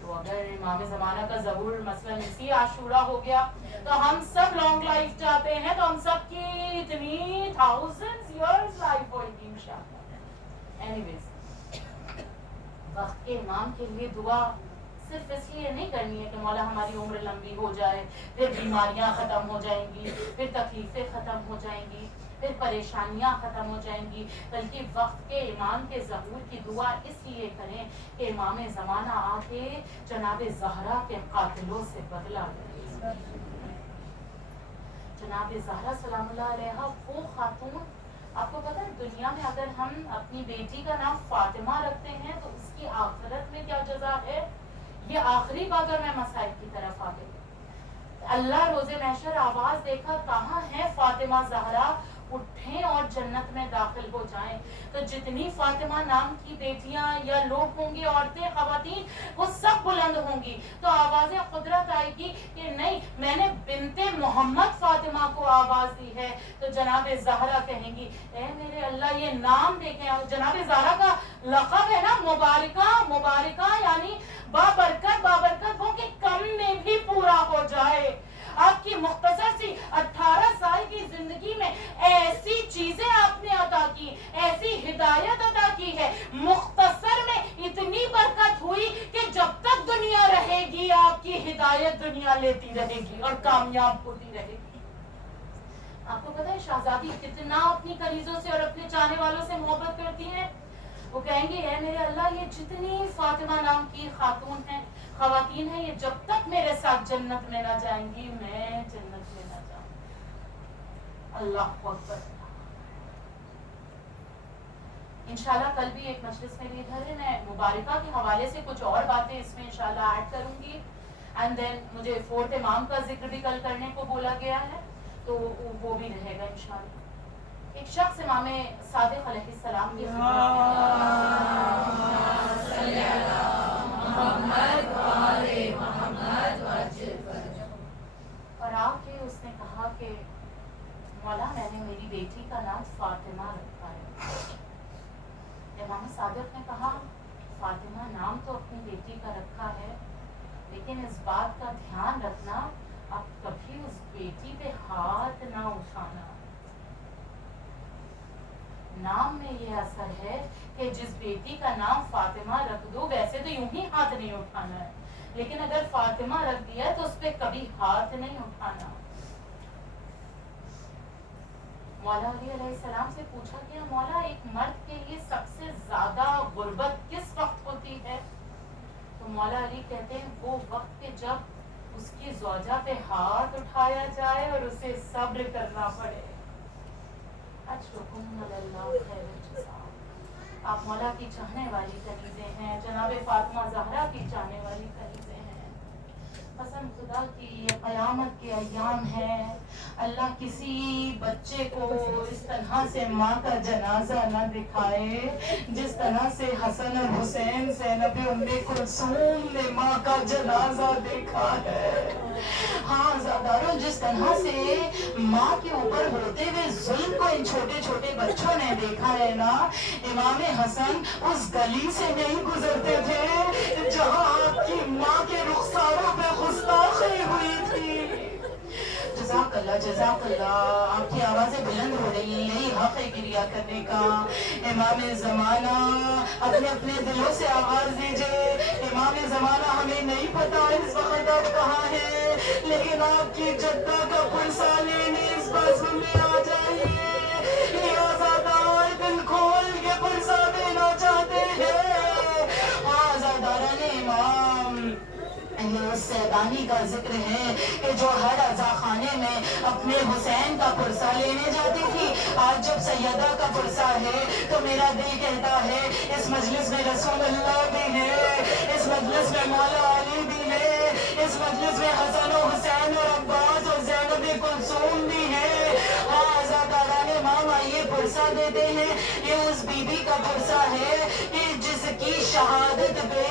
तो अगर इमाम ज़माना का ज़हूर मसलन इसी आशूरा हो गया तो हम सब लॉन्ग लाइफ चाहते हैं, तो हम सब की इतनी 1000 इयर्स लाइफ होगी इंशाअल्लाह। एनीवेज, वक्त के इमाम के लिए दुआ सिर्फ इसलिए नहीं करनी है कि मौला हमारी उम्र लंबी हो जाए, फिर बीमारियां खत्म हो जाएंगी, फिर तकलीफें खत्म हो जाएंगी, फिर परेशानियां खत्म हो जाएंगी, बल्कि वक्त के इमाम के ज़हूर की दुआ इसलिए करें कि इमाम ज़माना आके जनाब ज़हरा के कातिलों से बदला ले। जनाब ज़हरा सलामुल्लाह अलैहा वो खातून, आपको पता है दुनिया में अगर हम अपनी बेटी का नाम फातिमा रखते हैं तो उसकी आखिरत में क्या जज़ा है? ये आखिरी बात और मैं मसाइल की तरफ आ गई। अल्लाह रोज़े महशर आवाज देकर कहाँ है फातिमा ज़हरा, उठें और जन्नत में दाखिल हो जाएं। तो जितनी फातिमा नाम की बेटियां या लोग होंगे, औरतें, खवातीन, वो सब बुलंद होंगी। तो आवाज़ कुदरत आएगी कि नहीं, मैंने बिनते मोहम्मद फातिमा को आवाज़ दी है। तो जनाब ज़हरा कहेंगी, ए मेरे अल्लाह, ये नाम देखें। जनाब ज़हरा का लक़ब है ना मुबारका, मुबारका यानी बाबरकत, बाबरकत हो कि कम में भी पूरा हो जाए। आपकी मुख्तसर सी 18 साल की जिंदगी में ऐसी चीजें आपने अता की, ऐसी हिदायत अता की है, मुख्तसर में इतनी बरकत हुई कि जब तक दुनिया रहेगी आपकी हिदायत दुनिया लेती रहेगी और कामयाब होती रहेगी। आपको पता है शहजादी कितना अपनी करीजों से और अपने चाहने वालों से मोहब्बत करती हैं। वो कहेंगे, है मेरे अल्लाह, ये जितनी फातिमा नाम की खातून हैं, खवातीन हैं, ये जब तक मेरे साथ जन्नत में ना जाएंगी मैं जन्नत में ना जाऊंगी। अल्लाह अकबर। इंशाल्लाह कल भी एक मजलिस मेरी इधर है, मैं मुबारका के हवाले से कुछ और बातें इसमें इंशाल्लाह ऐड करूंगी। एंड देन मुझे 4th इमाम का जिक्र भी कल करने को बोला गया है, तो वो भी रहेगा इंशाल्लाह। एक शख्स इमाम सादिक अलैहिस्सलाम की और आके उसने कहा कि मौला मैंने मेरी बेटी का नाम फातिमा रखा है। इमाम सादिक ने कहा फातिमा नाम तो अपनी बेटी का रखा है, लेकिन इस बात का ध्यान रखना अब कभी उस बेटी पे हाथ ना उठाना। नाम में ये असर है कि जिस बेटी का नाम फातिमा रख दो, वैसे तो यूं ही हाथ नहीं उठाना है, लेकिन अगर फातिमा रख दिया तो उस पर कभी हाथ नहीं उठाना। मौला अली अलैहिस्सलाम से पूछा गया, मौला एक मर्द के लिए सबसे ज्यादा गुर्बत किस वक्त होती है? तो मौला अली कहते हैं वो वक्त के जब उसकी ज़ौजा पे हाथ उठाया जाए और उसे सब्र करना पड़े। आप मौला की चाहने वाली कनीज़ें हैं, जनाब फातिमा ज़हरा की चाहने वाली कनीज़ें हैं। कसम खुदा की ये क़यामत के अय्याम है, अल्लाह किसी बच्चे को इस तरह से माँ का जनाजा न दिखाए जिस तरह से हसन और हुसैन ज़ैनब उम्मे कुलसूम ने माँ का जनाजा देखा है। हाँ ज़ादारों, जिस तरह से माँ के ऊपर होते हुए जुल्म को इन छोटे छोटे बच्चों ने देखा है ना, इमाम हसन उस गली से नहीं गुजरते थे जहाँ आपकी माँ के रुखसारों पे गुस्ताखी हुई थी। जज़ाकल्लाह जज़ाकल्लाह, आपकी आवाज़ें बुलंद हो रही हैं, यही हक़ है गिरिया करने का। इमाम ज़माना अपने अपने दिलों से आवाज़ दीजिए। इमाम ज़माना हमें नहीं पता इस वक्त आप कहाँ हैं, लेकिन आपकी जद्दा का पुरसा लेने इस बाज़ में आ जाइए। ये आज़ादार दिल खोल के पुरसा देना चाहते हैं। आज़ादारान इमाम, ये उस सैदानी का जिक्र है कि जो हर अज़ा खाने में अपने हुसैन का पुरसा लेने जाती थी। आज जब सैयदा का पुरसा है तो मेरा दिल कहता है इस मजलिस में रसूल अल्लाह भी है, इस मजलिस में मौला अली भी है, इस मजलिस में हसन और हुसैन और अब्बास और ज़ैनब कुलसूम भी है। आज़ादारान इमाम, ये पुरसा देते हैं। ये उस बीबी का पुरसा है कि जिसकी शहादत पे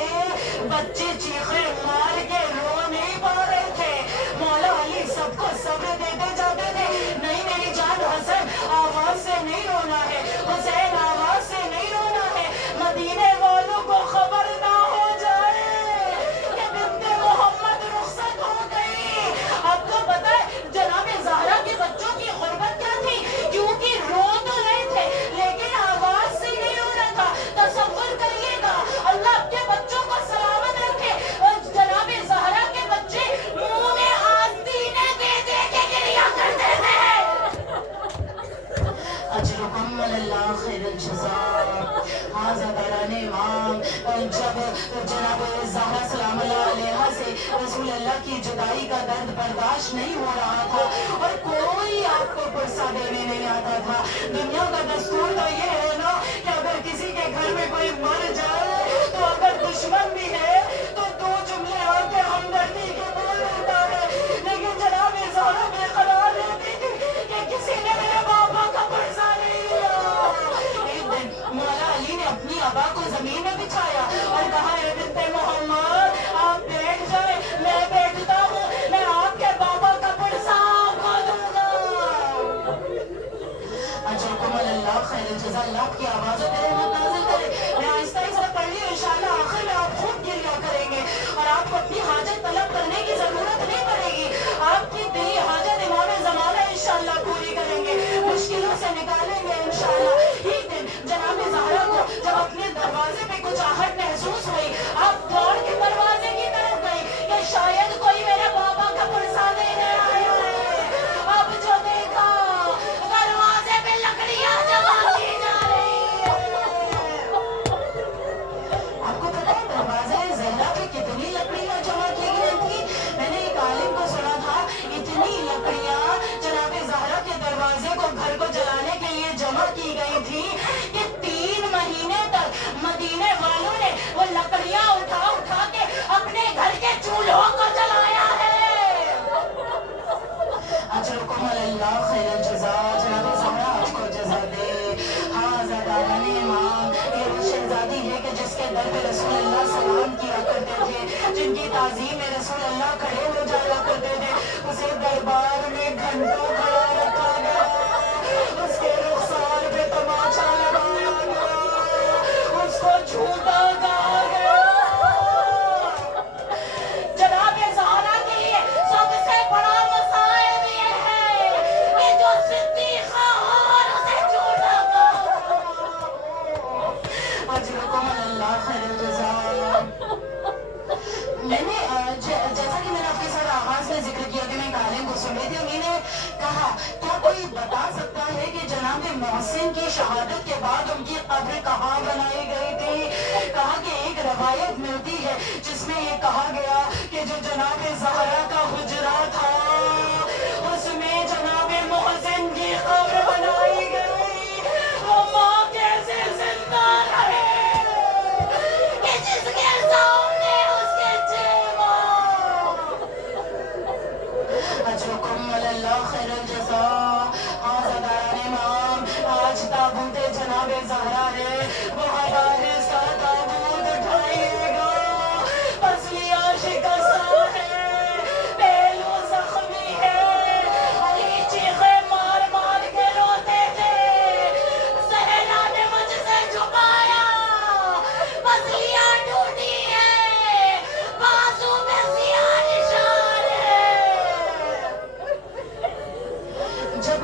बच्चे चीखे मार के रो नहीं पा रहे थे। मौला अली सबको सब्र देते जाते थे। नहीं मेरी जान हसन, आवाज से नहीं रोना है, हुसैन आवाज से नहीं रोना है, मदीने वालों को खबर ना हो जाए कि बिन्ते मोहम्मद रुखसत हो गई। अब तो पता है जनाब ज़हरा के बच्चों की गुर्बत क्या थी, क्योंकि रो तो रहे थे लेकिन आवाज से नहीं रो रहा था। तसव्वुर करिएगा, अल्लाह आपके बच्चों को सलामत रखे। जनाब ज़हरा के बच्चे मुंह में आस्तीने दे दे के गिरिया करते थे। अजरुकुम अल्लाह खैरुल जज़ा। आज़ादारान इमाम, जब जनाब ज़हरा सलामुल्लाह अलैहा से रसूल अल्लाह की जुदाई का दर्द बर्दाश्त नहीं हो रहा था और कोई आपको पुरसा देने नहीं आता था। दुनिया का दस्तूर तो ये है ना कि अगर किसी के घर में कोई मर जाए तो अगर दुश्मन भी है तो दो जुमले आके हमदर्दी के बोल देता है, लेकिन जनाब ज़हरा बेकरार रहती थी कि किसी ने मेरे बाबा का पुरसा नहीं लिया। एक दिन मौला अली ने अपनी अबा को जमीन में बिछाया और कहा, ए बिन्ते मोहम्मद आप बैठ जाए, मैं बैठता हूँ, मैं आपके बाबा का पुरसा आपको दूंगा। अल्लाह खैर जज़ा, अल्लाह की आवाज़ों पे रहमत नाज़िल करे। मैं आहिस्ता आहिस्ता पढ़ रही हूँ, इंशाअल्लाह आखिर में आप खुद गिरिया चूल्हों को जलाया है। अजरकुम अल्लाह खैर जज़ा, जनाब ज़हरा आपको जज़ा दे। हाँ ज़दारान इमाम, ये वो शहज़ादी है कि जिसके दर पे रसूल अल्लाह सलाम किया करते थे, जिनकी ताज़ीम में रसूल अल्लाह खड़े हो जाया करते थे। उसे दरबार में घंटों खड़ा रखा गया, उसके रुखसार पे तमाचा लगाया गया, उसको झूठा कहा गया। जनाब ज़हरा की सबसे बड़ा मसाइब ये है कि जो सिद्दीक़ा हो और उसे झूठा कहा। अजरकुम अल्लाह खैर जज़ा। मैंने जैसा कि मैंने आपके साथ आगाज में जिक्र किया कि मैं एक आलिम को सुन रही थी, मैंने कहा क्या कोई बता सकता है कि जनाब मोहसिन की शहादत के बाद उनकी कब्र कहाँ बनाई गई थी? कहा कि एक रवायत मिलती है जिसमें ये कहा गया कि जो जनाब ज़हरा का हुजरा था उसमें जनाब मोहसिन की कब्र बनाई गई। वो माँ कैसे जिंदा रहे कि जिसके सामने उसके चेहरा। अजरकुम अल्लाह खैर जज़ा। हाँ ज़दारान इमाम, आज ताबूत जनाब ज़हरा है, वो हमारे साथ ताबूत उठाइएगा। पसलियाँ शिकस्ता है, पहलू ज़ख्मी है, अली चीखें मार मार के रोते थे। सहरा ने मुझसे झुकाया, पसलियाँ टूटी है, बाजू में सियाह निशान है। जब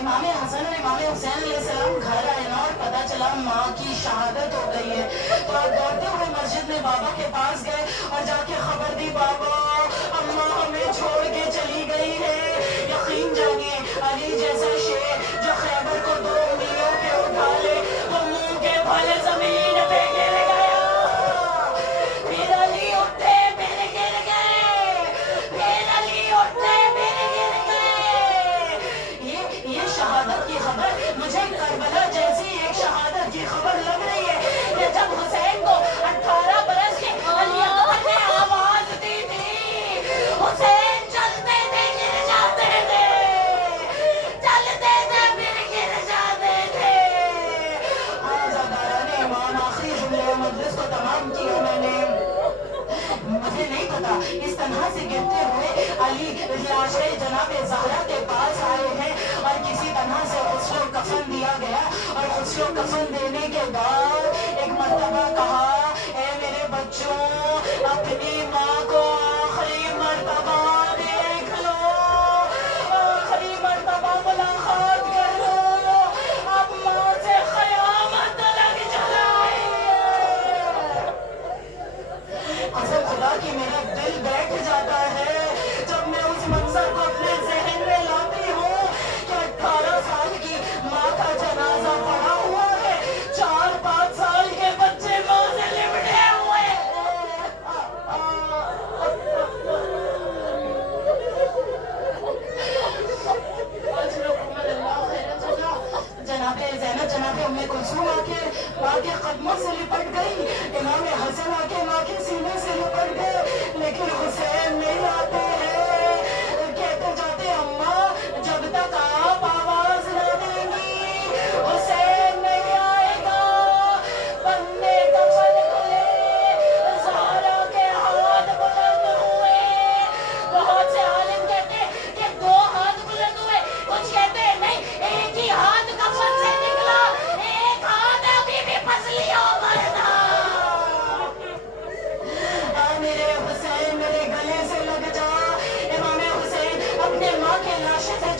इमाम हसन और इमाम हुसैन अलैहिस्सलाम घर आए ना और पता चला माँ की शहादत हो गई है, तो आप दौड़ते हुए मस्जिद में बाबा के पास गए और जाके खबर दी, बाबा अम्मा हमें छोड़ के चली गई है। यकीन जानिए अली जैसा शेर जो खैबर को 2 उंगलियों पे उठा ले वो मुंह के बल जमीन पे गिर गया। फिर अली उठे फिर गिर गए, फिर अली उठे फिर गिर गए। ये शहादत की खबर मुझे करबला जैसी एक शहादत की खबर लग रही है कि जब हुसैन को 18 बरस के अली अकबर ने आवाज दी थी, हुसैन चलते थे गिर जाते थे, चलते थे फिर गिर जाते थे। ज़दारान इमाम, आखिरी जुमले मजलिस को तमाम किया मैंने। मुझे नहीं पता इस तरह से गिरते हुए अली लाशे जनाब ज़हरा के पास आए हैं और किसी तरह से गुस्लो कफन दिया गया और गुस्लो कफन देने के बाद एक मर्तबा कहा, ए मेरे बच्चों अपनी माँ को आखिरी मर्तबा देख लो, आखिरी मर्तबा मुलाकात कर लो, अब माँ से क़यामत लग जलाए। कसम खुदा की मेरा दिल बैठ जाता है जब मैं उस मंजर को अपने जहन में लाती हूँ कि 18 साल की माँ का जनाजा पड़ा हुआ है, 4-5 साल के बच्चे माँ से लिपटे हुए हैं। जनाबे ज़ैनब जनाबे उम्मे कुलसूम आके माँ के कदमों से लिपट गई, इमाम हसन आके माँ के सीने से लिपट गए, लेकिन हुसैन नहीं आते हैं। कहते जाते अम्मा जब तक आप आवाज न देंगी हुसैन नहीं आएगा। बन्ने कफन खुले, ज़हरा के हाथ बुलंद हुए। बहुत से आलिम कहते हैं कि 2 हाथ बुलंद हुए, कुछ कहते हैं नहीं, एक ही हाथ कफन से निकला, एक हाथ अभी भी पसलियों पर था। मेरे हुसैन मेरे गले से लग जा। इमाम हुसैन अपने माँ के लाशे से